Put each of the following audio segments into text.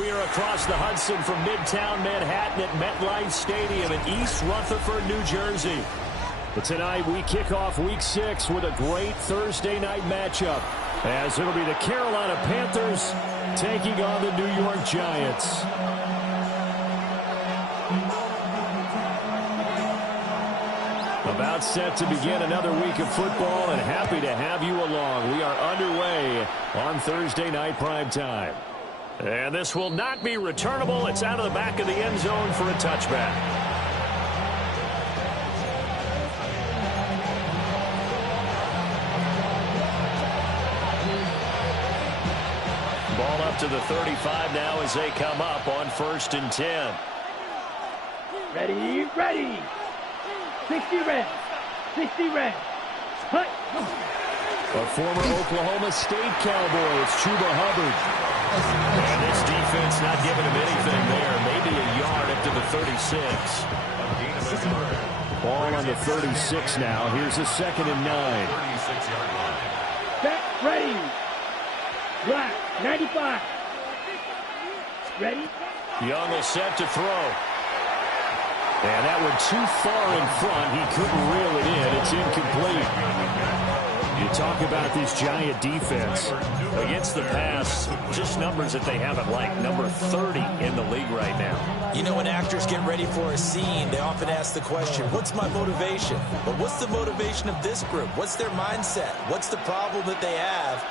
We are across the Hudson from Midtown Manhattan at MetLife Stadium in East Rutherford, New Jersey. But tonight we kick off Week 6 with a great Thursday night matchup, as it'll be the Carolina Panthers taking on the New York Giants. About set to begin another week of football, and happy to have you along. We are underway on Thursday night primetime. And this will not be returnable. It's out of the back of the end zone for a touchback. Ball up to the 35 now as they come up on 1st and 10. Ready, ready. 60 red. 60 red. Hut. A former Oklahoma State Cowboy. It's Chuba Hubbard. And this defense not giving him anything there. Maybe a yard up to the 36. Ball on the 36 now. Here's a 2nd and 9. Set, ready. Black, 95. Ready. Young will set to throw. And that one too far in front. He couldn't reel it in. It's incomplete. You talk about this Giant defense. Against the pass, just numbers that they haven't liked. Number 30 in the league right now. You know, when actors get ready for a scene, they often ask the question, what's my motivation? But what's the motivation of this group? What's their mindset? What's the problem that they have?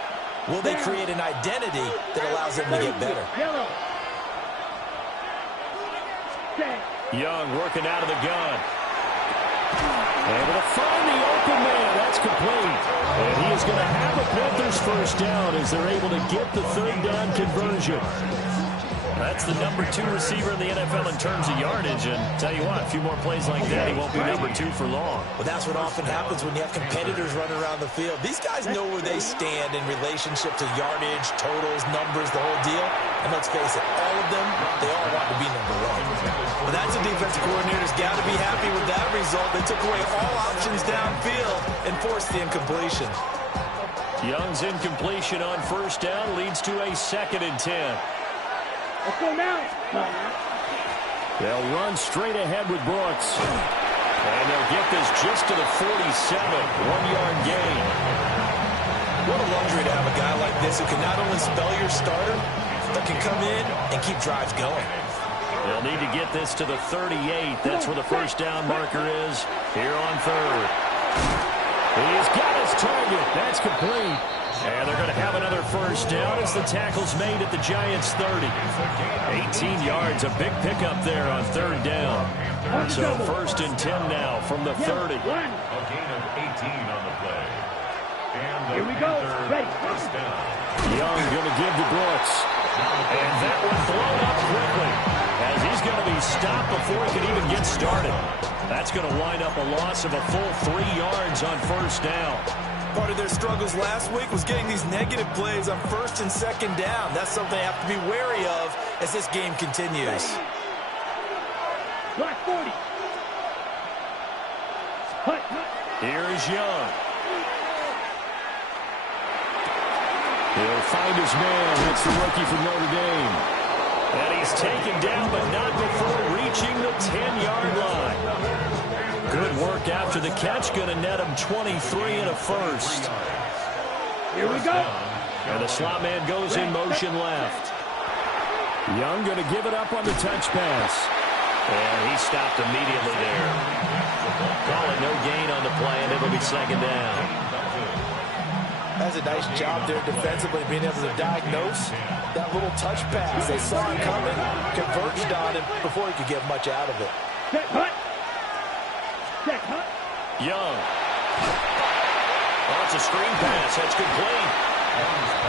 Will they create an identity that allows them to get better? Young working out of the gun. Able to find the open man. That's complete. And he is going to have a Panthers first down as they're able to get the 3rd down conversion. That's the number 2 receiver in the NFL in terms of yardage. And tell you what, a few more plays like that, he won't be number 2 for long. Well, that's what often happens when you have competitors running around the field. These guys know where they stand in relationship to yardage, totals, numbers, the whole deal. And let's face it, all of them, they all want to be number 1. Well, that's a defensive coordinator's got to be happy with that result. They took away all options downfield and forced the incompletion. Young's incompletion on 1st down leads to a 2nd and 10. Let's go now. They'll run straight ahead with Brooks. And they'll get this just to the 47. 1-yard gain. What a luxury to have a guy like this who can not only spell your starter, but can come in and keep drives going. They'll need to get this to the 38. That's where the 1st down marker is here on 3rd. He's got his target. That's complete. And they're going to have another 1st down as the tackle's made at the Giants' 30. 18 yards, a big pickup there on 3rd down. So 1st and 10 now from the 30. A gain of 18 on the play. And here we go. Ready. Young going to give to Brooks. And that one blown up quickly as he's going to be stopped before he can even get started. That's going to wind up a loss of a full 3 yards on 1st down. Part of their struggles last week was getting these negative plays on 1st and 2nd down. That's something they have to be wary of as this game continues. Black 40. Here is Young. He'll find his man. That's the rookie from Notre Dame. And he's taken down, but not before reaching the 10-yard line. Good work after the catch. Going to net him 23 and a 1st. Here we go. And the slot man goes in motion left. Young going to give it up on the touch pass. And he stopped immediately there. Call it no gain on the play, and it'll be 2nd down. That's a nice job there defensively, being able to diagnose that little touch pass. They saw it coming, converged on him before he could get much out of it. Young. Oh, it's a screen pass. That's complete.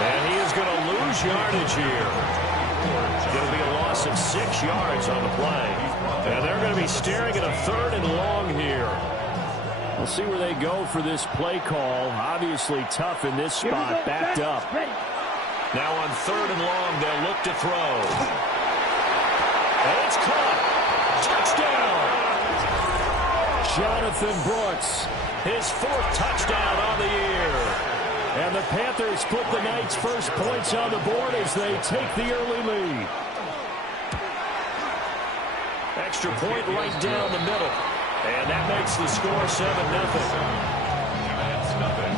And he is going to lose yardage here. It's going to be a loss of 6 yards on the play. And they're going to be staring at a 3rd and long here. We'll see where they go for this play call. Obviously tough in this spot, backed up. Now on 3rd and long, they'll look to throw. And it's caught. Touchdown. Jonathan Brooks, his 4th touchdown on the year. And the Panthers put the night's first points on the board as they take the early lead. Extra point right down the middle. And that makes the score 7-0. Giants nothing.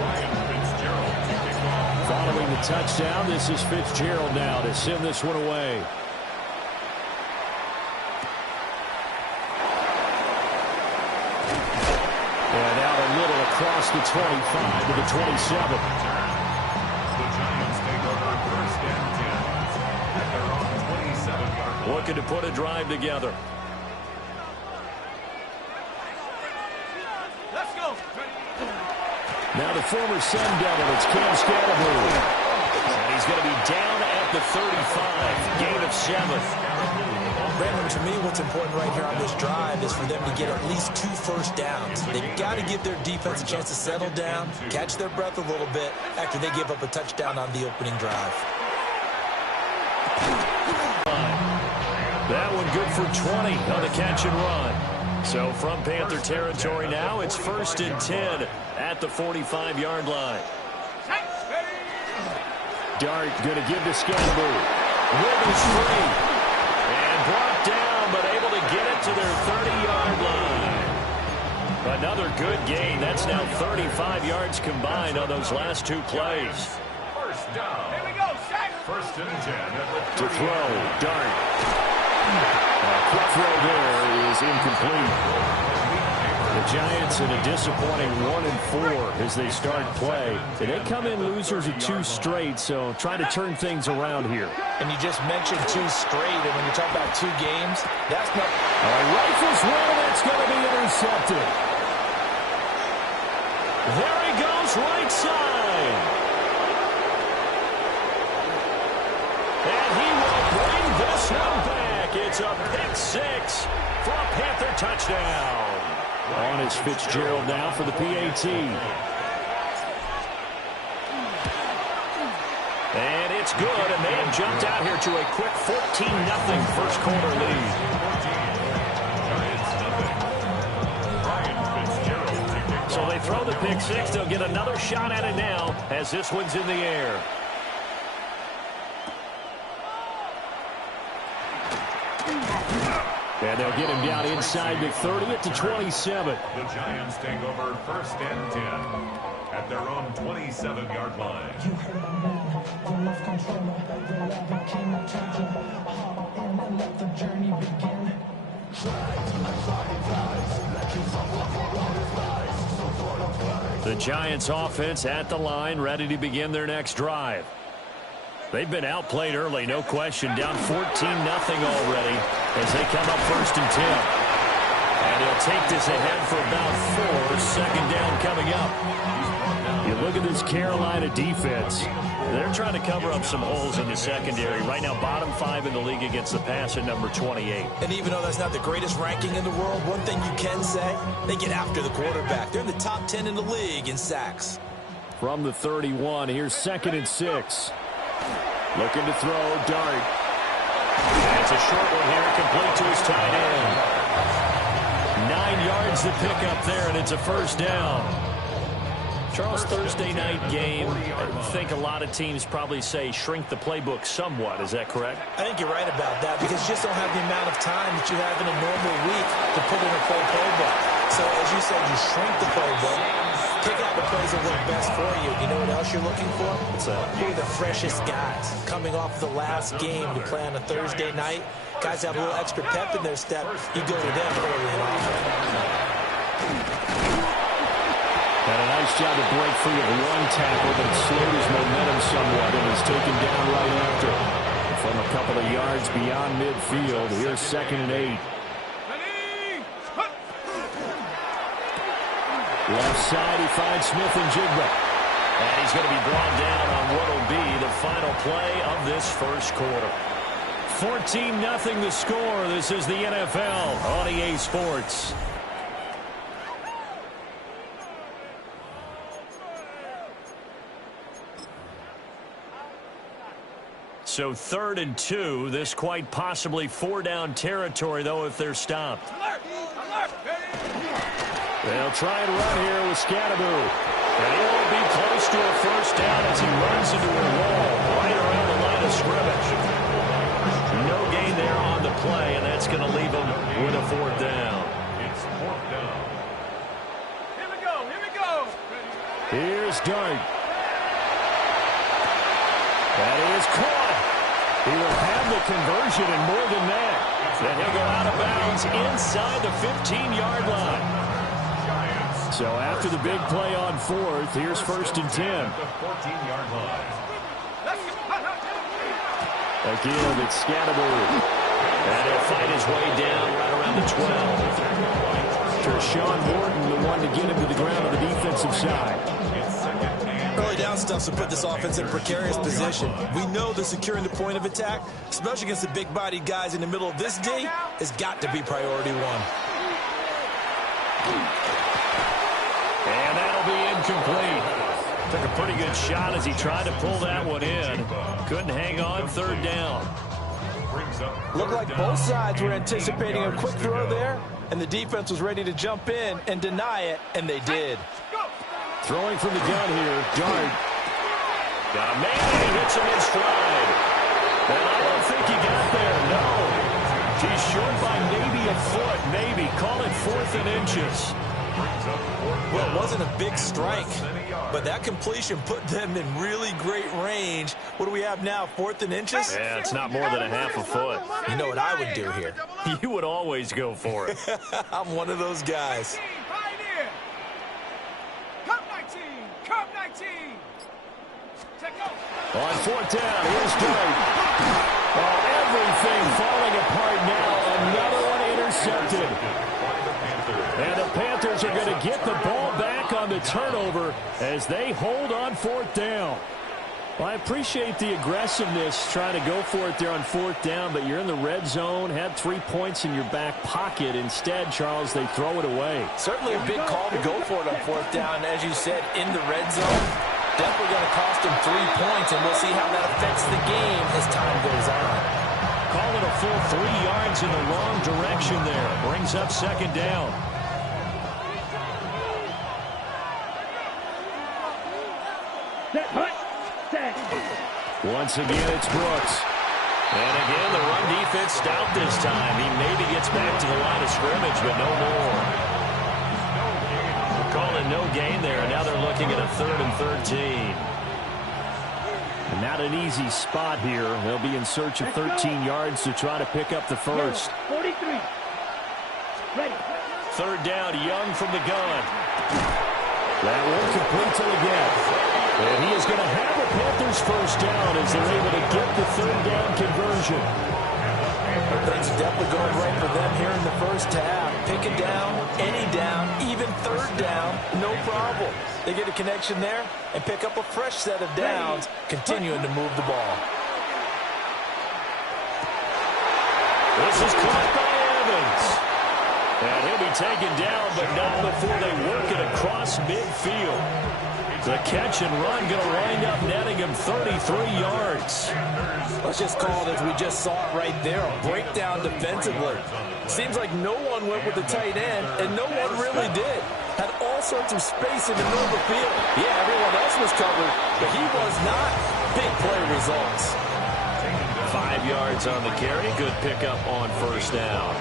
Ryan Fitzgerald to kick off. Following the touchdown, this is Fitzgerald now to send this one away. And out a little across the 25 to the 27. The Giants take over first and 10 at their own 27-yard line. Looking to put a drive together. Let's go. Now the former Sun Devil, it's Cam Scatterbury. And he's going to be down at the 35. Gain of 7. Brandon, to me, what's important right here on this drive is for them to get at least 2 first downs. They've got to give their defense a chance to settle down, catch their breath a little bit after they give up a touchdown on the opening drive. That one good for 20 on the catch and run. So from Panther territory now, it's 1st and 10 at the 45-yard line. Dart going to give to Scatterbury. Wiggins free. And brought down, but able to get it to their 30-yard line. Another good gain. That's now 35 yards combined on those last 2 plays. First down. Here we go, Shaq. 1st and 10 at the 30. To throw, Dart. Quick throw there is incomplete. The Giants in a disappointing 1-4 as they start play. And they come in losers of 2 straight, so try to turn things around here. And you just mentioned 2 straight, and when you talk about 2 games, that's not... Rifles one, that's going to be intercepted. There he goes, right side. And he will bring this one back. It's a pick 6 for a Panther touchdown. On is Fitzgerald now for the PAT. And it's good, and they have jumped out here to a quick 14-0 first quarter lead. Ryan Fitzgerald to kick off. So they throw the pick 6. They'll get another shot at it now as this one's in the air. And they'll get him down inside the 30 at the 27. The Giants take over 1st and 10 at their own 27-yard line. You heard my man, the love controller, the love became a changer. Hop in and let the journey begin. The Giants offense at the line, ready to begin their next drive. They've been outplayed early, no question. Down 14-0 already as they come up 1st and 10. And he'll take this ahead for about 4. 2nd down coming up. You look at this Carolina defense. They're trying to cover up some holes in the secondary. Right now, bottom 5 in the league against the pass at number 28. And even though that's not the greatest ranking in the world, one thing you can say, they get after the quarterback. They're in the top 10 in the league in sacks. From the 31, here's 2nd and 6. Looking to throw, Dart. That's a short one here, complete to his tight end. 9 yards to pick up there, and it's a 1st down. Charles, Thursday night game, I think a lot of teams probably say shrink the playbook somewhat. Is that correct? I think you're right about that because you just don't have the amount of time that you have in a normal week to put in a full playbook. So as you said, you shrink the playbook, pick out the plays that work best for you. You know what else you're looking for? Who are the freshest guys coming off the last game to play on a Thursday night? Guys have a little extra pep in their step. You go to them early and often. Had a nice job to break free of one tackle, but it slowed his momentum somewhat and is taken down right after. From a couple of yards beyond midfield, here's 2nd and 8. Left side, he finds Smith and Jigba. And he's going to be brought down on what will be the final play of this first quarter. 14-0 the score. This is the NFL on EA Sports. So 3rd and 2. This quite possibly 4-down territory, though, if they're stopped. They'll try and run here with Scatterbury. And he won't be close to a 1st down as he runs into a wall right around the line of scrimmage. No gain there on the play, and that's going to leave them with a 4th down. It's 4th down. Here we go. Here we go. Here's Dart. That is caught. He will have the conversion and more than that. Then he'll go out of bounds inside the 15-yard line. So after the big play on 4th, here's 1st and 10. The 14-yard line. Again, it's Scatterberg. And he'll fight his way down right around the 12. Tershawn Wharton, the one to get him to the ground on the defensive side. Early down stuff's to put this offense in a precarious position. We know that securing the point of attack, especially against the big-bodied guys in the middle of this D, has got to be priority 1. And that'll be incomplete. Took a pretty good shot as he tried to pull that one in. Couldn't hang on, 3rd down. Looked like both sides were anticipating a quick throw there, and the defense was ready to jump in and deny it, and they did. Throwing from the gun here, Dart. Got a man, and he hits him in stride. And I don't think he got there, no. He's short by maybe a foot, maybe. Call it 4th and inches. Well, it wasn't a big strike, but that completion put them in really great range. What do we have now, 4th and inches? Yeah, it's not more than a half a foot. You know what I would do here? You would always go for it. I'm one of those guys. On 4th down, here's Dart. Oh, everything falling apart now. Another one intercepted. And the Panthers are going to get the ball back on the turnover as they hold on 4th down. Well, I appreciate the aggressiveness trying to go for it there on 4th down, but you're in the red zone, had 3 points in your back pocket. Instead, Charles, they throw it away. Certainly a big call to go for it on 4th down. As you said, in the red zone, definitely going to cost them 3 points, and we'll see how that affects the game as time goes on. Call it a full 3 yards in the wrong direction there. Brings up 2nd down. Once again, it's Brooks. And again, the run defense stout this time. He maybe gets back to the line of scrimmage, but no more. We're calling no gain there, and now they're looking at a 3rd and 13. And not an easy spot here. They'll be in search of 13 yards to try to pick up the first. 43. Ready. 3rd down, Young from the gun. That won't complete till again. And he is going to have the Panthers first down as they're able to get the 3rd down conversion. Things are definitely going right for them here in the first half. Pick it down, any down, even 3rd down, no problem. They get a connection there and pick up a fresh set of downs, continuing to move the ball. This is caught by Evans. And he'll be taken down, but not before they work it across midfield. The catch and run going to wind up netting him 33 yards. Let's just call it as we just saw it right there, a breakdown defensively. Seems like no one went with the tight end, and no one really did. Had all sorts of space in the middle of the field. Yeah, everyone else was covered, but he was not. Big play results. 5 yards on the carry. Good pickup on 1st down.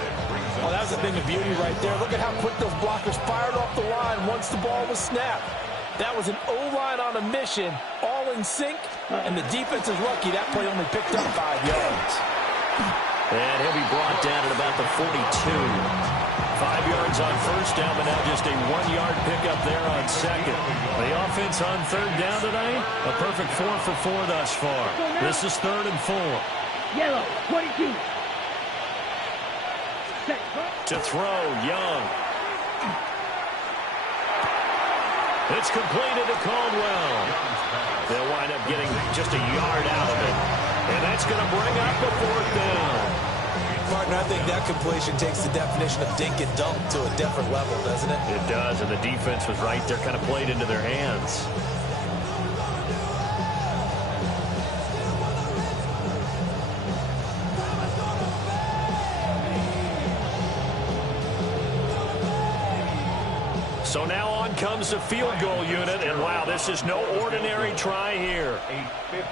Well, that was a thing of beauty right there. Look at how quick those blockers fired off the line once the ball was snapped. That was an O-line on a mission, all in sync, and the defense is lucky that play only picked up 5 yards. And he'll be brought down at about the 42. 5 yards on 1st down, but now just a 1-yard pickup there on 2nd. The offense on 3rd down tonight, a perfect 4 for 4 thus far. This is 3rd and 4. Yellow, 22. To throw, Young. It's completed to Caldwell. They'll wind up getting just a yard out of it. And that's going to bring up a 4th down. Partner, I think that completion takes the definition of dink and dunk to a different level, doesn't it? It does, and the defense was right there, kind of played into their hands. So now on comes the field goal unit, and wow, this is no ordinary try here.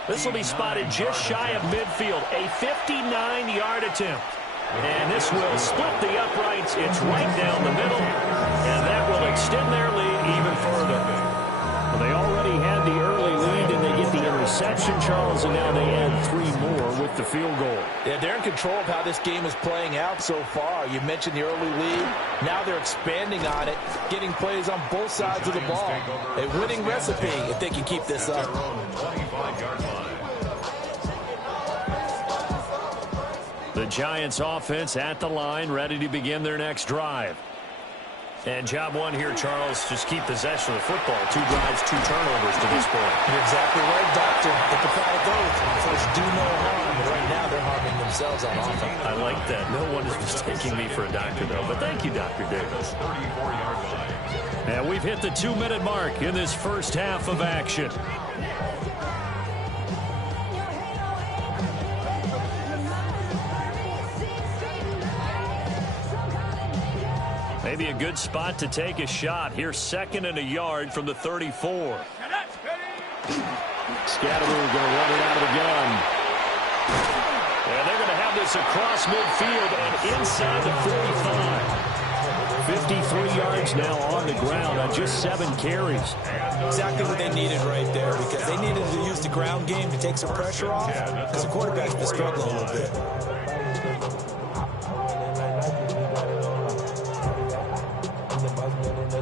This will be spotted just shy of midfield, a 59-yard attempt. And this will split the uprights. It's right down the middle. And that will extend their lead even further. Well, they already had the early lead, and they get the interception, Charles, and now they add 3 more with the field goal. Yeah, they're in control of how this game is playing out so far. You mentioned the early lead. Now they're expanding on it, getting plays on both sides of the ball. A winning recipe if they can keep this up. The Giants offense at the line, ready to begin their next drive. And job one here, Charles, just keep possession of the football. 2 drives, 2 turnovers to this point. You're exactly right, Doctor. Hippocratic oath. First, do no harm. But right now, they're harming themselves on offense. I like that. No one is mistaking me for a doctor, though. But thank you, Dr. Davis. And we've hit the 2-minute mark in this first half of action. Maybe a good spot to take a shot. Here's 2nd and a yard from the 34. Scatteroo going to run it out of the gun. And they're going to have this across midfield and inside the 45. 53 yards now on the ground on just 7 carries. Exactly what they needed right there, because they needed to use the ground game to take some pressure off, because the quarterback's been struggling a little bit.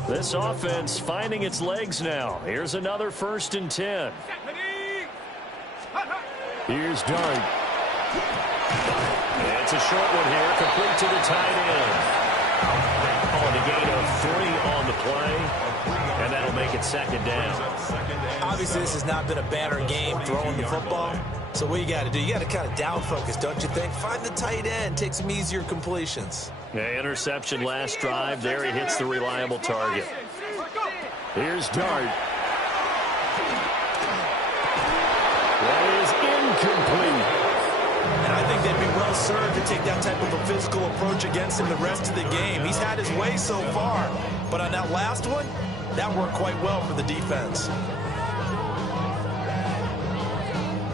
This offense finding its legs now. Here's another 1st and 10. Here's Dart. It's a short one here, complete to the tight end. On the gain of 3 on the play, and that'll make it 2nd down. Obviously, this has not been a banner game throwing the football. So what you got to do, you got to kind of down focus, don't you think? Find the tight end, take some easier completions. Yeah, interception last drive. There he hits the reliable target. Here's Dart. That is incomplete. And I think they'd be well served to take that type of a physical approach against him the rest of the game. He's had his way so far. But on that last one, that worked quite well for the defense.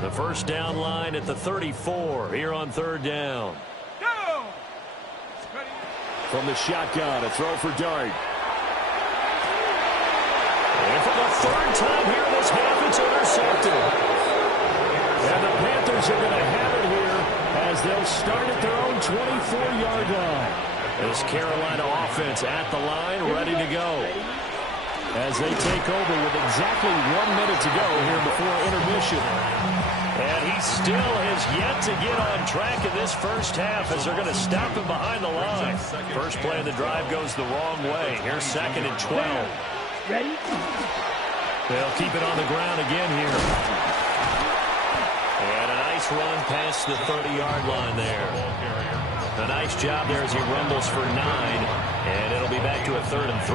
The first down line at the 34 here on 3rd down. From the shotgun, a throw for Dart. And for the 3rd time here in this half, it's intercepted. And the Panthers are going to have it here as they'll start at their own 24-yard line. This Carolina offense at the line, ready to go. As they take over with exactly 1 minute to go here before intermission. And he still has yet to get on track in this first half as they're going to stop him behind the line. First play of the drive goes the wrong way. Here's 2nd and 12. Ready? They'll keep it on the ground again here. And a nice run past the 30-yard line there. A nice job there as he rumbles for 9. And it'll be back to a 3rd and 3.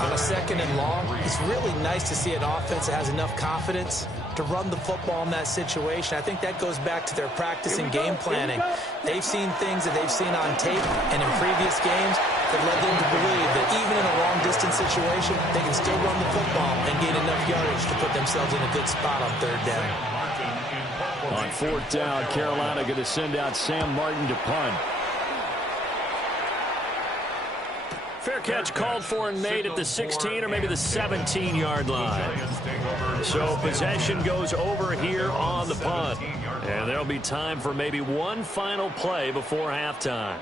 On a 2nd and long, it's really nice to see an offense that has enough confidence to run the football in that situation. I think that goes back to their practice and game planning. They've seen things that they've seen on tape and in previous games that led them to believe that even in a long-distance situation, they can still run the football and gain enough yardage to put themselves in a good spot on 3rd down. On 4th down, Carolina going to send out Sam Martin to punt. Fair catch called for and made at the 16 or maybe the 17-yard line. So possession goes over here on the punt. And there'll be time for maybe one final play before halftime.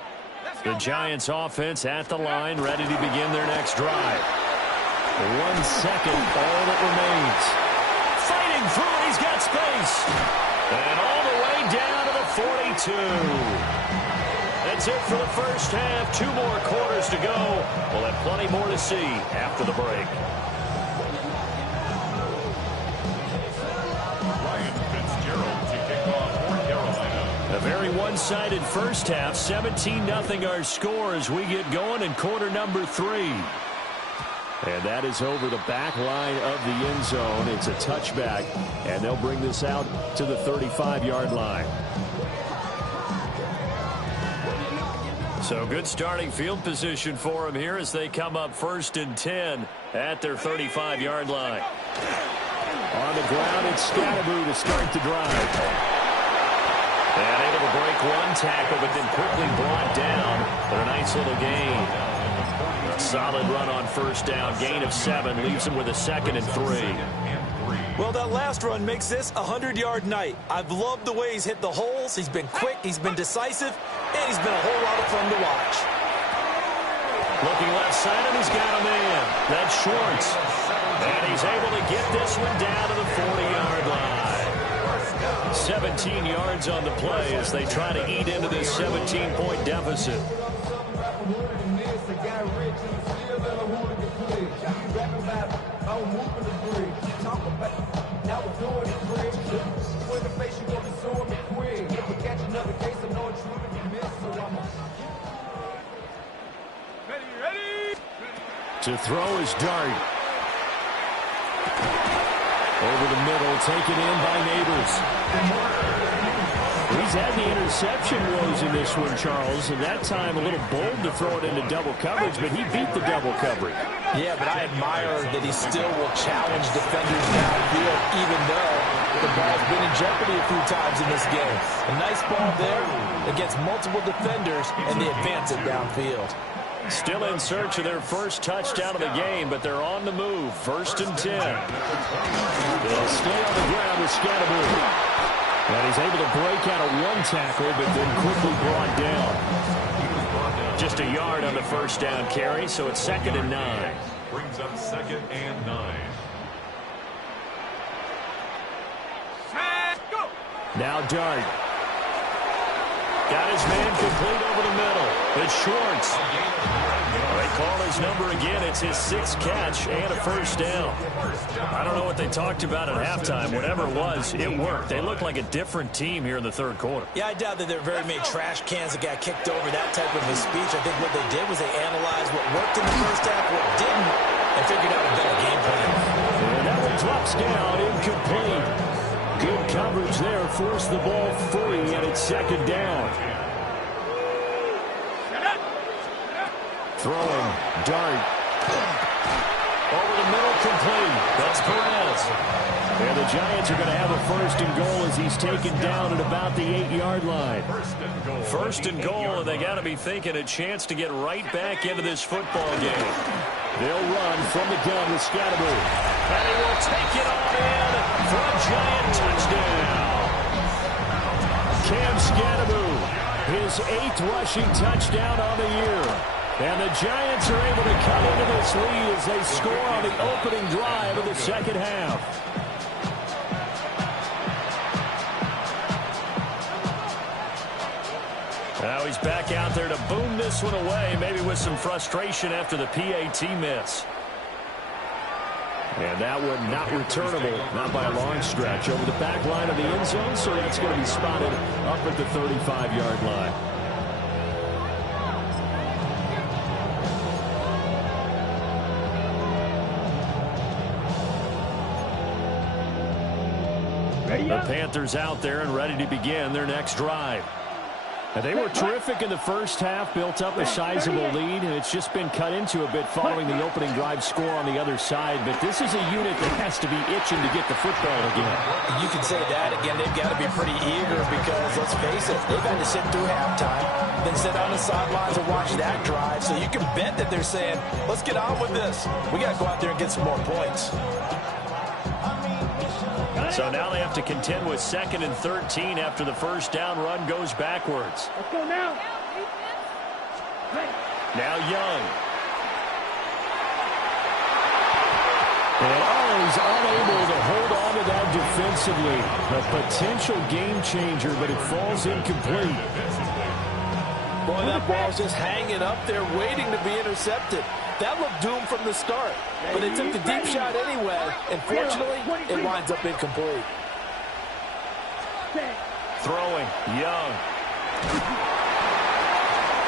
The Giants offense at the line, ready to begin their next drive. 1 second, all that remains. Fighting through it, he's got space. And all the way down to the 42. That's it for the first half. 2 more quarters to go. We'll have plenty more to see after the break. A very one-sided first half. 17-0 our score as we get going in quarter number 3. And that is over the back line of the end zone. It's a touchback, and they'll bring this out to the 35-yard line. So good starting field position for them here as they come up 1st and 10 at their 35-yard line. On the ground, it's Scatteroo to start the drive. And able to break one one tackle, but then quickly brought down. But a nice little gain. A solid run on first down. Gain of 7 leaves him with a 2nd and 3. Well, that last run makes this a 100-yard night. I've loved the way he's hit the holes. He's been quick, he's been decisive, and he's been a whole lot of fun to watch. Looking left side, and he's got a man. That's Schwartz. And he's able to get this one down to the 40-yard line. 17 yards on the play as they try to eat into this 17-point deficit. To throw is Dart. Over the middle, taken in by Neighbors. He's had the interception woes in this one, Charles, and that time a little bold to throw it into double coverage, but he beat the double coverage. Yeah, but I admire that he still will challenge defenders downfield, even though the ball's been in jeopardy a few times in this game. A nice ball there against multiple defenders, and they advance it downfield. Still in search of their first touchdown of the game, but they're on the move. 1st and 10. They'll stay on the ground with Scatterbury. And he's able to break out of one tackle, but then quickly brought down. Just a yard on the first down carry, so it's 2nd and 9. Brings up 2nd and 9. Now Dart. Got his man complete over the middle. It's Schwartz. They call his number again. It's his 6th catch and a first down. I don't know what they talked about at halftime. Whatever it was, it worked. They look like a different team here in the 3rd quarter. Yeah, I doubt that there are very many trash cans that got kicked over that type of a speech. I think what they did was they analyzed what worked in the first half, what didn't, and figured out a better game plan. And that one drops down, incomplete. Good coverage there, forced the ball free, and it's 2nd down. Throwing, Dart. Over the middle, complete. That's Perez. And the Giants are going to have a 1st and goal as he's taken down at about the 8-yard line. 1st and goal, and they got to be thinking a chance to get right back into this football game. They'll run from the gun with Scatterbury. And he will take it on in for a Giant touchdown. Cam Scatterbury, his 8th rushing touchdown on the year. And the Giants are able to cut into this lead as they score on the opening drive of the 2nd half. Now he's back out there to boom this one away, maybe with some frustration after the PAT miss. And that one not returnable, not by a long stretch, over the back line of the end zone, so that's going to be spotted up at the 35-yard line. The Panthers out there and ready to begin their next drive. And they were terrific in the first half, built up a sizable lead, and it's just been cut into a bit following the opening drive score on the other side. But this is a unit that has to be itching to get the football again. You can say that. Again, they've got to be pretty eager because, let's face it, they've had to sit through halftime, then sit on the sidelines and watch that drive. So you can bet that they're saying, let's get on with this. We got to go out there and get some more points. So now they have to contend with 2nd and 13 after the first down run goes backwards. Let's go now. Now Young. And he's unable to hold on to that defensively. A potential game changer, but it falls incomplete. Boy, that ball's just hanging up there waiting to be intercepted. That looked doomed from the start, but they took the deep shot anyway, and fortunately, it winds up incomplete. Throwing, Young.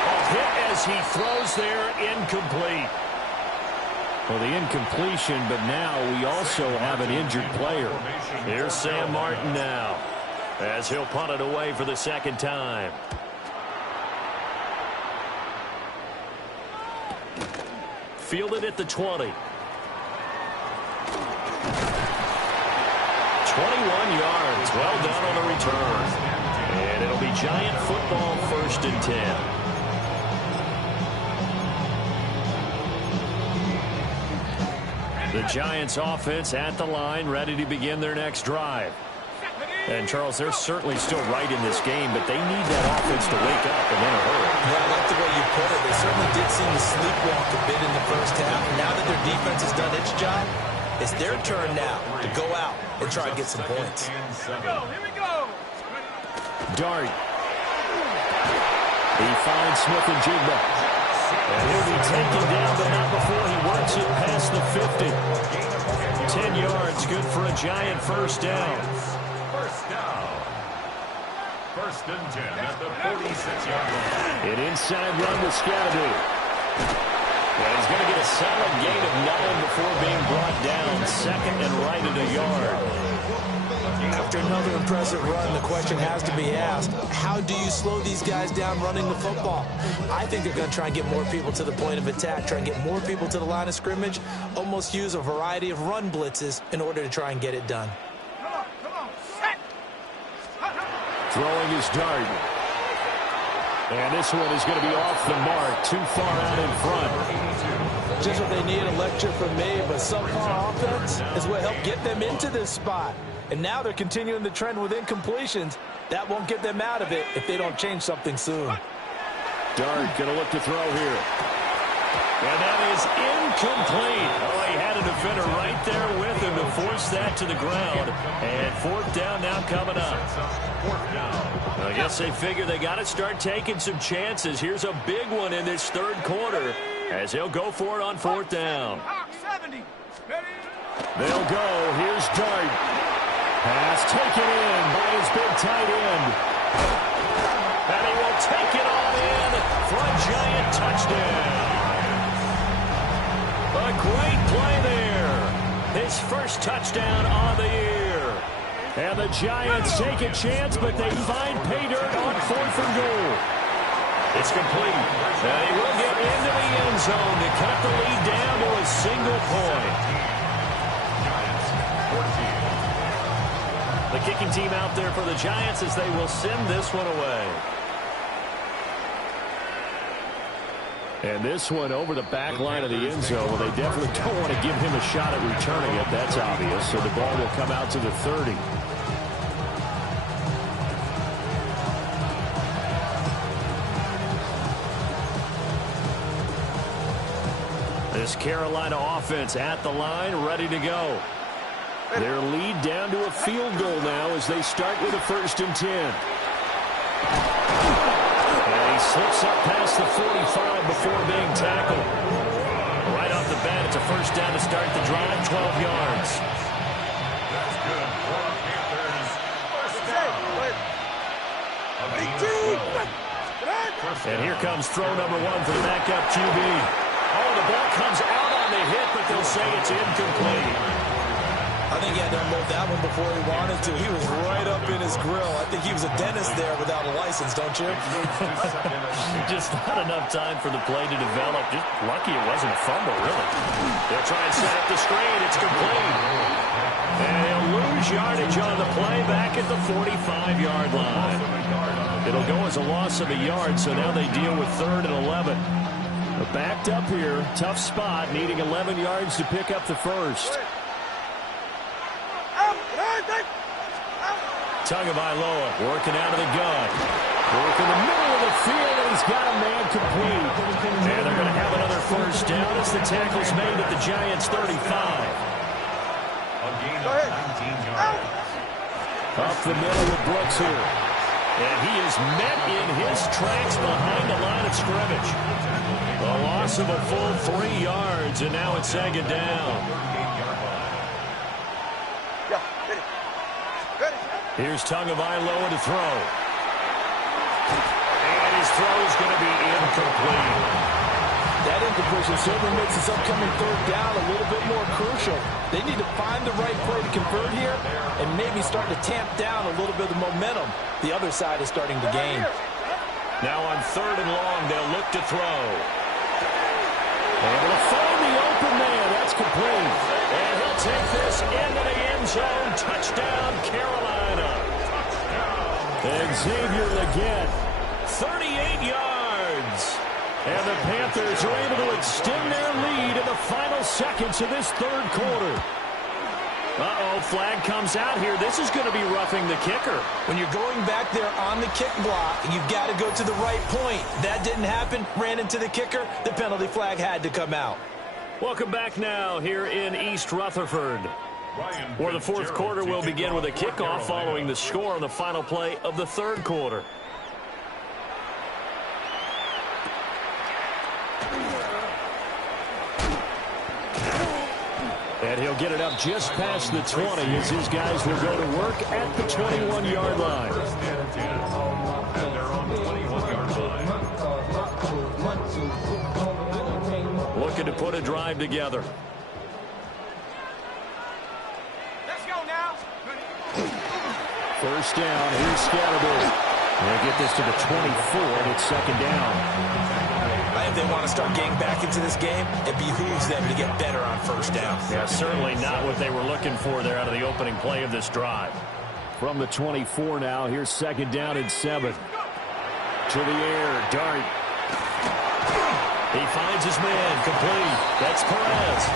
A hit as he throws there, incomplete. Well, the incompletion, but now we also have an injured player. Here's Sam Martin now, as he'll punt it away for the 2nd time. Fielded at the 20. 21 yards. Well done on the return. And It'll be Giant football, 1st and 10. The Giants offense at the line, ready to begin their next drive. And, Charles, they're certainly still right in this game, but they need that offense to wake up and in a hurry. Yeah, I like the way you put it. They certainly did seem to sleepwalk a bit in the first half. Now that their defense has done its job, it's their turn now to go out and try and get some points. Here we go. Dart. He finds Smith and Jigba. And he'll be taken down, but not before he works it past the 50. 10 yards, good for a Giant first down. First down. 1st and 10 at the 46-yard line. An inside run to Scatterby. Well, he's going to get a solid gain of 9 before being brought down. 2nd and right at a yard. After another impressive run, the question has to be asked, how do you slow these guys down running the football? I think they're going to try and get more people to the point of attack, try and get more people to the line of scrimmage, almost use a variety of run blitzes in order to try and get it done. Come on. Set. Throwing his Dart. And this one is going to be off the mark, too far out in front. Just what they need, a lecture from me, but subpar offense is what helped get them into this spot. And now they're continuing the trend with incompletions. That won't get them out of it if they don't change something soon. Dart going to look to throw here. And that is incomplete. Oh, he had a defender right there with him to force that to the ground. And 4th down now coming up. I guess they figure they got to start taking some chances. Here's a big one in this 3rd quarter as he'll go for it on 4th down. 70. Ready? They'll go. Here's Dart. Pass taken in by his big tight end. And he will take it on in for a Giant touchdown. A great play there. His first touchdown on the year. And the Giants take a chance, but they find pay dirt on 4th and goal. It's complete. And he will get into the end zone to cut the lead down to a single point. The kicking team out there for the Giants as they will send this one away. And this one over the back line of the end zone. Well, they definitely don't want to give him a shot at returning it. That's obvious. So the ball will come out to the 30. This Carolina offense at the line, ready to go. Their lead down to a field goal now as they start with a 1st and 10. And he slips up past the 45 before being tackled. Right off the bat, it's a 1st down to start the drive, 12 yards. That's good for the Panthers. First down. And here comes throw number 1 for the backup QB. Oh, the ball comes out on the hit, but they'll say it's incomplete. I think he had to unload that one before he wanted to. He was right up in his grill. I think he was a dentist there without a license, don't you? Just not enough time for the play to develop. Just lucky it wasn't a fumble, really. They'll try and set up the screen. It's complete. And he'll lose yardage on the play back at the 45-yard line. It'll go as a loss of a yard, so now they deal with 3rd and 11. They're backed up here. Tough spot, needing 11 yards to pick up the first. Tagovailoa working out of the gun. Working the middle of the field, and he's got a man complete. And they're going to have another 1st down as the tackle's made at the Giants' 35. A gain of 19 yards. Up the middle with Brooks here. And he is met in his tracks behind the line of scrimmage. A loss of a full 3 yards, and now it's 2nd down. Here's Tagovailoa to throw. And his throw is going to be incomplete. That incompletion certainly makes this upcoming 3rd down a little bit more crucial. They need to find the right play to convert here and maybe start to tamp down a little bit of the momentum the other side is starting to gain. Now on 3rd and long, they'll look to throw. Able to find the open man. That's complete. And he'll take this into the end zone. Touchdown, Carolina. And Xavier Leggett, 38 yards. And the Panthers are able to extend their lead in the final seconds of this third quarter. Uh-oh, flag comes out here. This is going to be roughing the kicker. When you're going back there on the kick block, you've got to go to the right point. That didn't happen. Ran into the kicker. The penalty flag had to come out. Welcome back now here in East Rutherford, where the fourth quarter will begin with a kickoff following the score on the final play of the third quarter. And he'll get it up just past the 20 as his guys will go to work at the 21-yard line. And they're on 21-yard line. Looking to put a drive together. Let's go now. First down, here's Scatterbury. They'll get this to the 24, and it's second down. If they want to start getting back into this game, it behooves them to get better on first down. Yeah, certainly not what they were looking for there out of the opening play of this drive. From the 24 now, here's second down and 7. To the air, Dart. He finds his man, complete. That's Perez.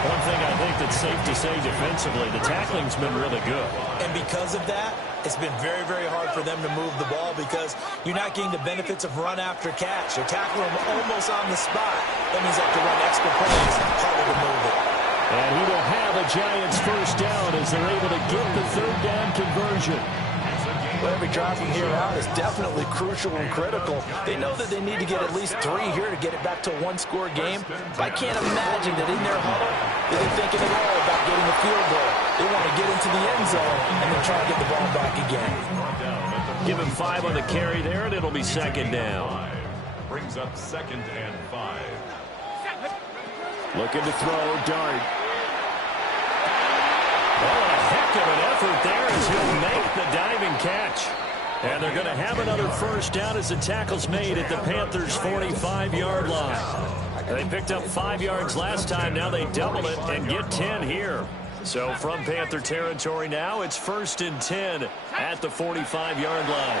One thing I think that's safe to say defensively, the tackling's been really good. And because of that, it's been very, very hard for them to move the ball because you're not getting the benefits of run after catch. You're tackling them almost on the spot. That means you have to run extra plays, harder to move it. And he will have a Giants first down as they're able to get the third down conversion. Well, every drive from here out is definitely crucial and critical. They know that they need to get at least 3 here to get it back to a one-score game. But I can't imagine that in their huddle, they're thinking at all about getting a field goal. They want to get into the end zone and then try to get the ball back again. Give him 5 on the carry there, and it'll be second down. Brings up 2nd and 5. Looking to throw, Dart. Oh, a heck of an effort there as he'll make the diving catch. And they're going to have another first down as the tackle's made at the Panthers' 45-yard line. They picked up 5 yards last time. Now they double it and get 10 here. So from Panther territory now, it's 1st and 10 at the 45-yard line.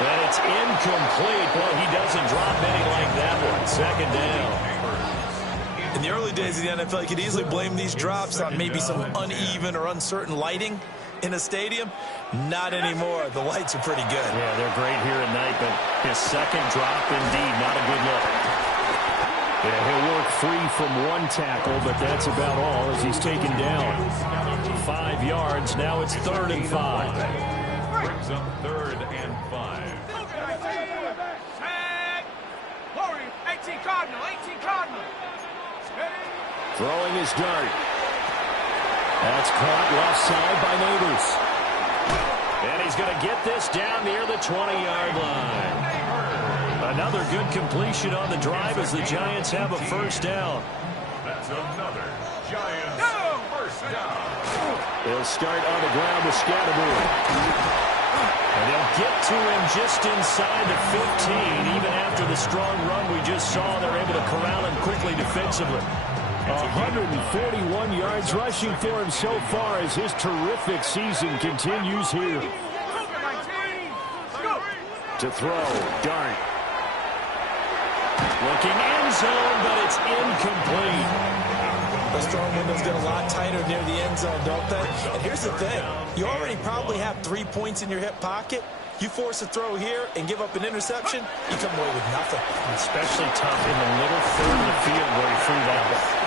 And it's incomplete. Boy, he doesn't drop any like that one. Second down. In the early days of the NFL, you could easily blame these drops on maybe some uneven or uncertain lighting in a stadium. Not anymore. The lights are pretty good. Yeah, they're great here at night, but his second drop, indeed, not a good look. Yeah, he'll work free from one tackle, but that's about all as he's taken down. 5 yards. Now it's 3rd and 5. Brings up 3rd and 5. Set. Warrior, 18 Cardinal, 18 Cardinal. Throwing his Dart. That's caught left side by Neighbors. And he's going to get this down near the 20-yard line. Another good completion on the drive as the Giants have a first down. That's another Giants first down. They'll start on the ground with Scatterbury. And they'll get to him just inside the 15. Even after the strong run we just saw, they're able to corral him quickly defensively. 141 yards rushing for him so far as his terrific season continues here. To throw, Dart. Looking end zone, but it's incomplete. Those throwing windows get a lot tighter near the end zone, don't they? And here's the thing. You already probably have 3 points in your hip pocket. You force a throw here and give up an interception, you come away with nothing. Especially tough in the middle third of the field where he threw that one.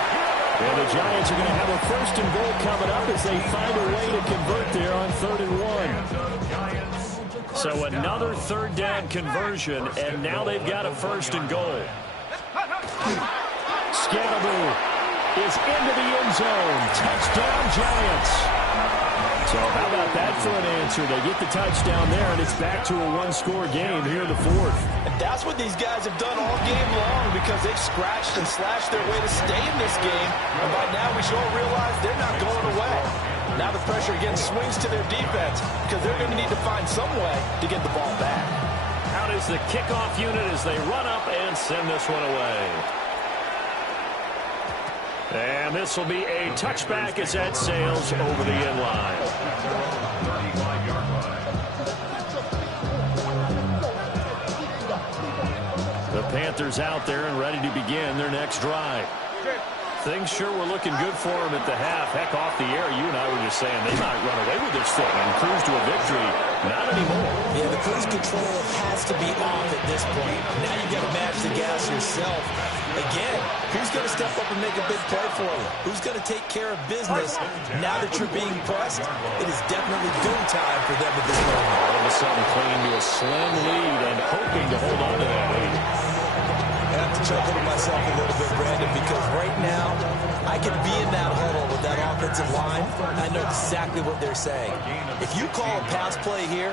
And the Giants are going to have a 1st and goal coming up as they find a way to convert there on 3rd and 1. So another 3rd down conversion, and now they've got a 1st and goal. Scatterbury is into the end zone. Touchdown, Giants. So how about that for an answer? They get the touchdown there, and it's back to a one-score game here in the 4th. And that's what these guys have done all game long because they've scratched and slashed their way to stay in this game. And by now we should all realize they're not going away. Now the pressure again swings to their defense because they're going to need to find some way to get the ball back. Out is the kickoff unit as they run up and send this one away. And this will be a touchback as that sails over the end line. 35-yard line. The Panthers out there and ready to begin their next drive. Things sure were looking good for them at the half. Heck, off the air, you and I were just saying they might run away with this thing and cruise to a victory. Not anymore. Yeah, the cruise control has to be off at this point. Now you got to match the gas yourself. Again, who's going to step up and make a big play for you? Who's going to take care of business now that you're being pressed? It is definitely go time for them at this moment. All of a sudden clinging to a slim lead and hoping to hold on to that lead. I have to chuckle to myself a little bit, Brandon, because right now I can be in that huddle with that offensive line. I know exactly what they're saying. If you call a pass play here,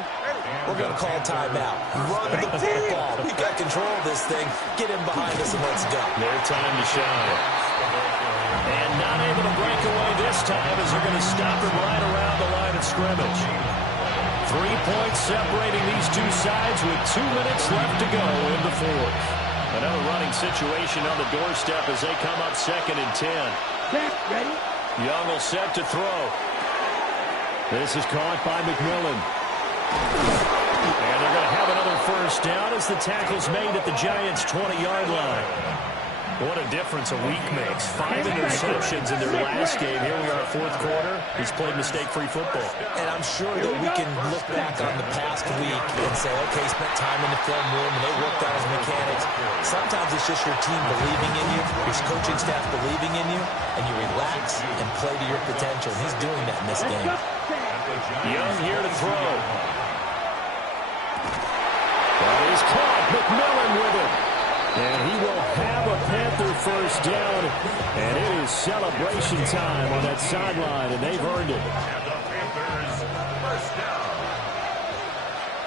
we're going to call timeout. Run the football. We've got control of this thing. Get him behind us and let's go. Their time to shine. And not able to break away this time as they're going to stop him right around the line of scrimmage. 3 points separating these two sides with 2 minutes left to go in the fourth. Another running situation on the doorstep as they come up 2nd and 10. Set, ready? Young will set to throw. This is caught by McMillan. And they're going to have another first down as the tackle's made at the Giants' 20-yard line. What a difference a week makes. 5 interceptions in their last game. Here we are at fourth quarter. He's played mistake-free football. And I'm sure that we can look back on the past week and say, okay, spent time in the film room and they worked out his mechanics. Sometimes it's just your team believing in you, your coaching staff believing in you, and you relax and play to your potential. He's doing that in this game. Young here to throw. That is caught. McMillan with it. And he will have a Panther first down. And it is celebration time on that sideline, and they've earned it. And the Panthers first down.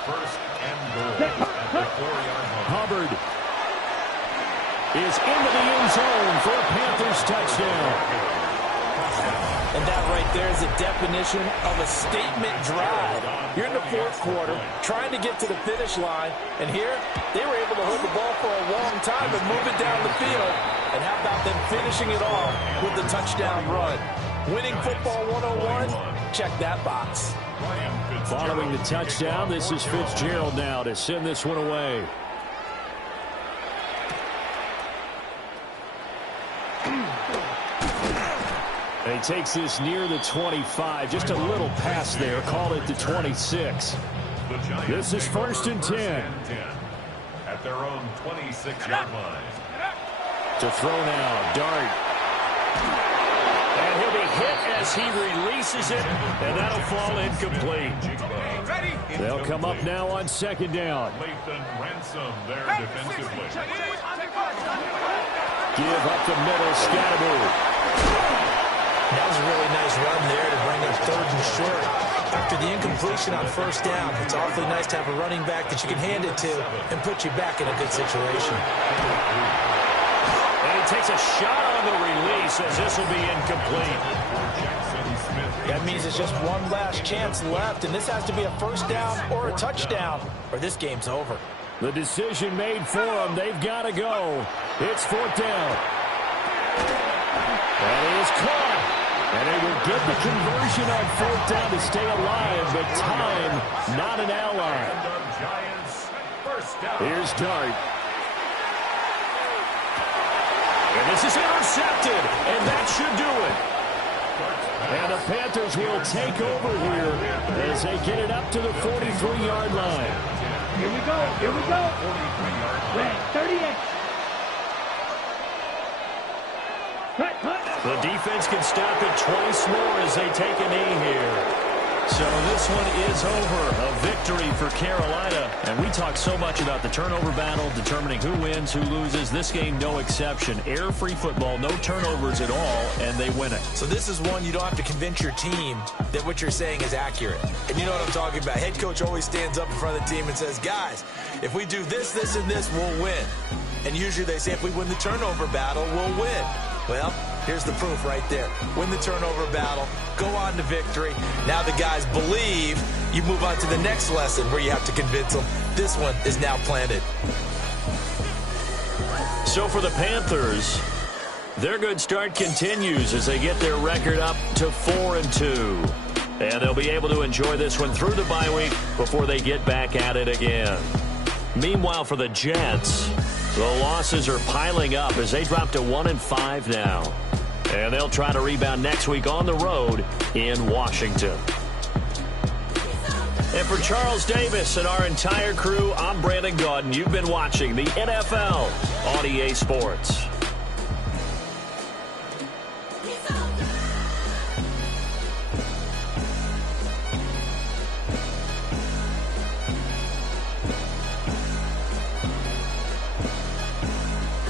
First and goal at the 4-yard line. Hubbard is into the end zone for a Panthers touchdown. And that right there is a definition of a statement drive. You're in the fourth quarter, trying to get to the finish line, and here they were able to hold the ball for a long time and move it down the field. And how about them finishing it off with the touchdown run? Winning football 101, check that box. Following the touchdown, this is Fitzgerald now to send this one away. And he takes this near the 25. Just a little pass there. Call it the 26. This is 1st and 10. At their own 26-yard line. To throw now, Dart. And he'll be hit as he releases it, and that'll fall incomplete. They'll come up now on 2nd down. Lathan Ransom there defensively. Give up the middle, Scatterbo. That was a really nice run there to bring up 3rd and short. After the incompletion on 1st down, it's awfully nice to have a running back that you can hand it to and put you back in a good situation. And he takes a shot on the release as this will be incomplete. That means it's just one last chance left, and this has to be a first down or a touchdown, or this game's over. The decision made for them. They've got to go. It's 4th down. That is caught. And they will get the conversion on 4th down to stay alive, but time not an ally. Here's Dart. And this is intercepted, and that should do it. And the Panthers will take over here as they get it up to the 43-yard line. Here we go. Here we go. Red, 38. The defense can stop it twice more as they take a knee here. So this one is over. A victory for Carolina. And we talk so much about the turnover battle, determining who wins, who loses. This game, no exception. Air-free football, no turnovers at all, and they win it. So this is one you don't have to convince your team that what you're saying is accurate. And you know what I'm talking about. Head coach always stands up in front of the team and says, guys, if we do this, this, and this, we'll win. And usually they say if we win the turnover battle, we'll win. Well, here's the proof right there. Win the turnover battle, go on to victory. Now the guys believe. You move on to the next lesson where you have to convince them. This one is now planted. So for the Panthers, Their good start continues as they get their record up to 4-2. And they'll be able to enjoy this one through the bye week before they get back at it again. Meanwhile, for the Jets, the losses are piling up as they drop to 1-5 now. And they'll try to rebound next week on the road in Washington. And for Charles Davis and our entire crew, I'm Brandon Gaudin. You've been watching the NFL on EA Sports.